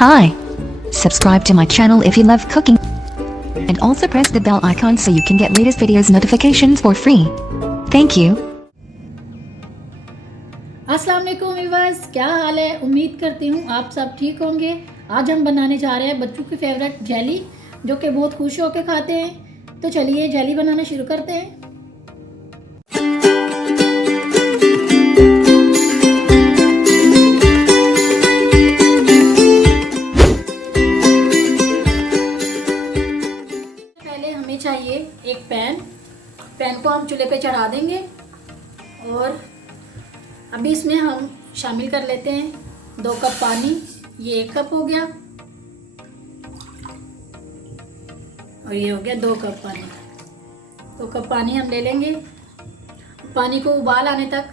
Hi. Subscribe to my channel if you love cooking. And also press the bell icon so you can get latest videos notifications for free. Thank you. अस्सलाम वालेकुम viewers, क्या हाल है। उम्मीद करती हूँ आप सब ठीक होंगे। आज हम बनाने जा रहे हैं बच्चों की फेवरेट जेली, जो कि बहुत खुश होकर खाते हैं। तो चलिए जेली बनाना शुरू करते हैं। पहले हमें चाहिए एक पैन को हम चूल्हे पे चढ़ा देंगे और अभी इसमें हम शामिल कर लेते हैं 2 कप पानी। ये 1 कप हो गया और ये हो गया 2 कप पानी। 2 कप पानी हम ले लेंगे। पानी को उबाल आने तक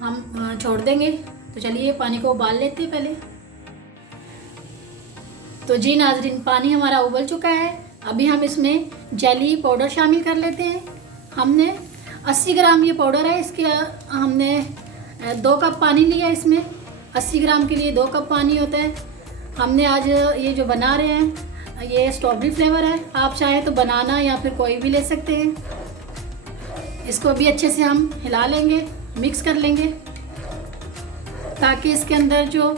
हम छोड़ देंगे। तो चलिए पानी को उबाल लेते हैं पहले। तो जी नाजरीन, पानी हमारा उबल चुका है। अभी हम इसमें जेली पाउडर शामिल कर लेते हैं। हमने 80 ग्राम ये पाउडर है। इसके हमने 2 कप पानी लिया। इसमें 80 ग्राम के लिए 2 कप पानी होता है। हमने आज ये जो बना रहे हैं ये स्ट्रॉबेरी फ्लेवर है। आप चाहें तो बनाना या फिर कोई भी ले सकते हैं। इसको भी अच्छे से हम हिला लेंगे, मिक्स कर लेंगे, ताकि इसके अंदर जो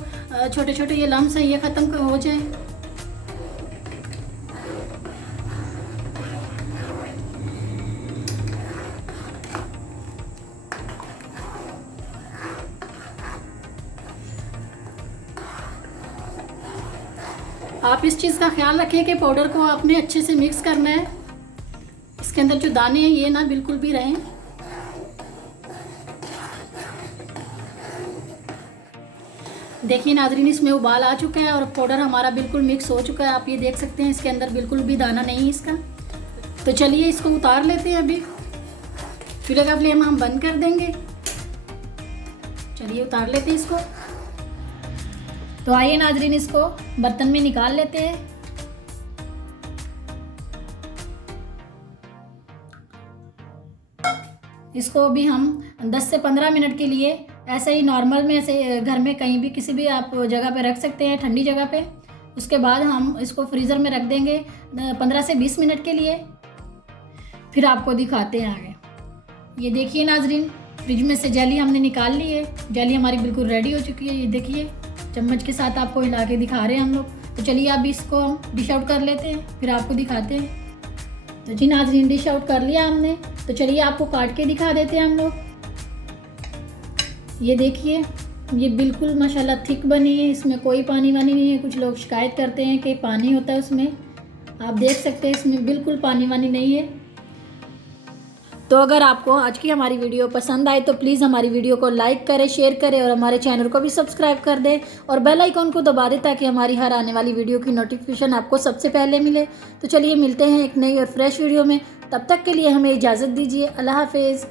छोटे छोटे ये लम्स हैं ये ख़त्म हो जाएं। आप इस चीज़ का ख्याल रखें कि पाउडर को आपने अच्छे से मिक्स करना है। इसके अंदर जो दाने हैं ये ना बिल्कुल भी रहें। देखिए नाजरीन, इसमें उबाल आ चुका है और पाउडर हमारा बिल्कुल मिक्स हो चुका है। आप ये देख सकते हैं इसके अंदर बिल्कुल भी दाना नहीं है इसका। तो चलिए इसको उतार लेते हैं। अभी चूल्हे का फ्लेम हम बंद कर देंगे। चलिए उतार लेते हैं इसको। तो आइए नाजरीन, इसको बर्तन में निकाल लेते हैं। इसको भी हम 10 से 15 मिनट के लिए ऐसे ही नॉर्मल में, ऐसे घर में कहीं भी किसी भी आप जगह पे रख सकते हैं, ठंडी जगह पे। उसके बाद हम इसको फ्रीज़र में रख देंगे 15 से 20 मिनट के लिए। फिर आपको दिखाते हैं आगे। ये देखिए नाजरीन, फ्रिज में से जेली हमने निकाल ली है। जेली हमारी बिल्कुल रेडी हो चुकी है। ये देखिए, चम्मच के साथ आपको हिला के दिखा रहे हैं हम लोग। तो चलिए अब इसको हम डिश आउट कर लेते हैं, फिर आपको दिखाते हैं। तो जी नाज़रीन, डिश आउट कर लिया हमने। तो चलिए आपको काट के दिखा देते हैं हम लोग। ये देखिए, ये बिल्कुल माशाल्लाह थिक बनी है। इसमें कोई पानी वानी नहीं है। कुछ लोग शिकायत करते हैं कि पानी होता है उसमें। आप देख सकते हैं इसमें बिल्कुल पानी वानी नहीं है। तो अगर आपको आज की हमारी वीडियो पसंद आए तो प्लीज़ हमारी वीडियो को लाइक करें, शेयर करें और हमारे चैनल को भी सब्सक्राइब कर दें और बेल आइकॉन को दबा दें, ताकि हमारी हर आने वाली वीडियो की नोटिफिकेशन आपको सबसे पहले मिले। तो चलिए मिलते हैं एक नई और फ्रेश वीडियो में। तब तक के लिए हमें इजाज़त दीजिए। अल्लाह हाफिज़।